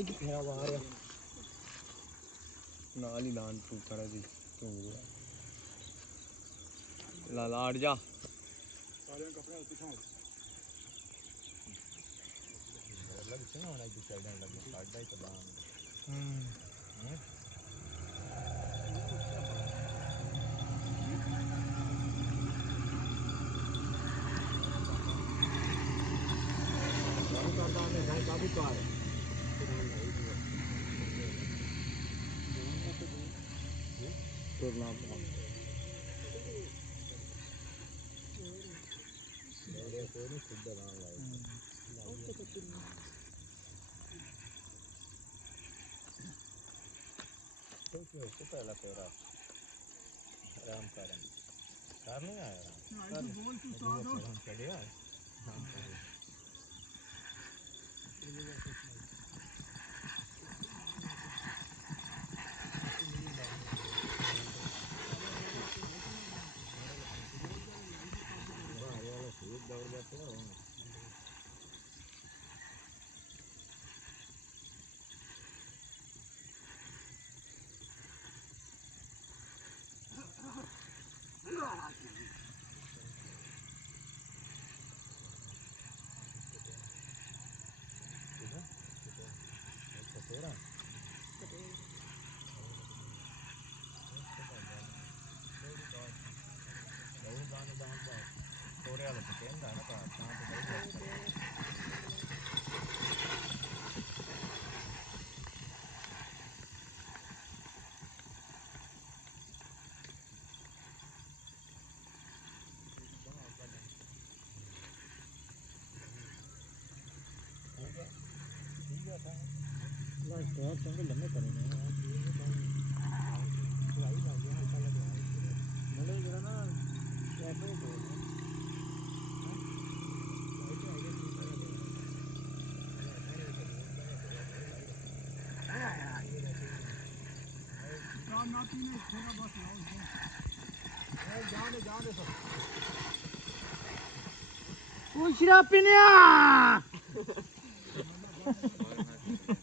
एक फेरा बाहर है नाल ही लान तू खड़ा सी तू ला लाट जा सारे कपड़े पीछे लग से ना एक साइड में लग काटदा ही तबाह काबू कार तुरना मेरे को नहीं खुद बना लाए तो पहला फेरा आराम कर नहीं आया बोल तू साधो चढ़िया लम्बे करेंगे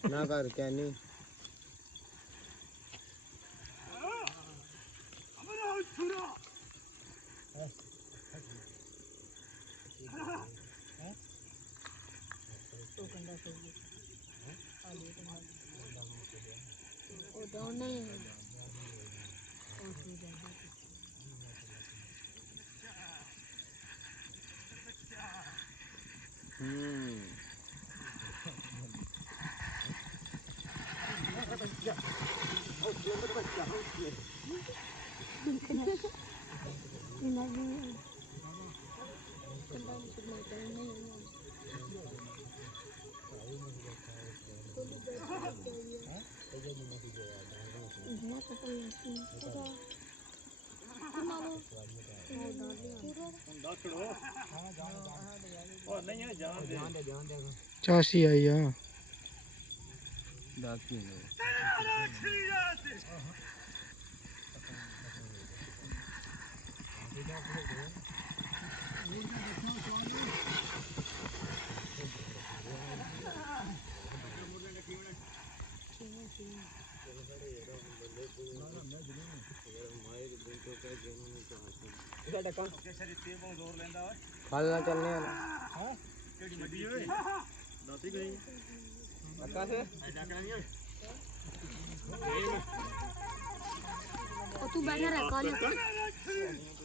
ना कर क्या नहीं चासी आई है खालना चलने तू बैठा रह